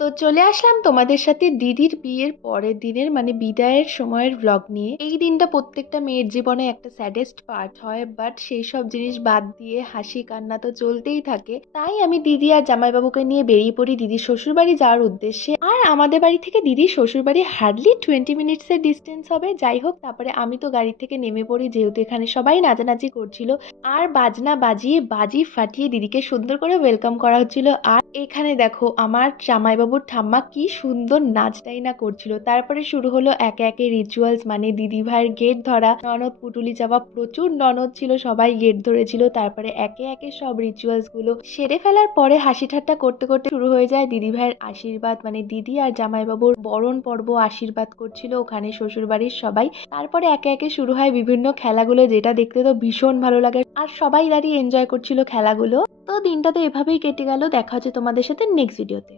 তো চলে আসলাম তোমাদের সাথে দিদির বিয়ের পরের দিনের মানে বিদায়ের সময়ের ব্লগ নিয়ে। এই দিনটা প্রত্যেকটা মেয়ের জীবনে একটা স্যাডেস্ট পার্ট হয়, বাট সেই সব জিনিস বাদ দিয়ে হাসি কান্না তো চলতেই থাকে। তাই আমি দিদি আর জামাইবাবুকে নিয়ে বেরিয়ে পড়ি দিদির শ্বশুর বাড়ি যাওয়ার উদ্দেশ্যে। আর আমাদের বাড়ি থেকে দিদির শ্বশুর বাড়ি হার্ডলি 20 মিনিটস এর ডিস্টেন্স হবে। যাই হোক, তারপরে আমি তো গাড়ি থেকে নেমে পড়ি, যেহেতু এখানে সবাই নাচানাচি করছিল আর বাজনা বাজিয়ে বাজি ফাটিয়ে দিদিকে সুন্দর করে ওয়েলকাম করা হচ্ছিল। আর এখানে দেখো আমার জামাইবাবুর ঠাম্মা কি সুন্দর নাচটাই না করছিল। তারপরে শুরু হলো একে একে রিচুয়ালস, মানে দিদি ভাইয়ের গেট ধরা, ননদ পুটুলি যাওয়া, প্রচুর ননদ ছিল, সবাই গেট ধরেছিল। তারপরে একে একে সব রিচুয়ালস গুলো সেরে ফেলার পরে হাসি ঠাট্টা করতে করতে শুরু হয়ে যায় দিদি ভাইয়ের আশীর্বাদ, মানে দিদি আর জামাইবাবুর বরণ পর্ব। আশীর্বাদ করছিল ওখানে শ্বশুর বাড়ির সবাই। তারপরে একে একে শুরু হয় বিভিন্ন খেলাগুলো, যেটা দেখতে তো ভীষণ ভালো লাগে আর সবাই দাঁড়িয়ে এনজয় করছিল খেলাগুলো। তো দিনটা তো এভাবেই কেটে গেল। দেখা হচ্ছে তোমাদের সাথে নেক্সট ভিডিওতে।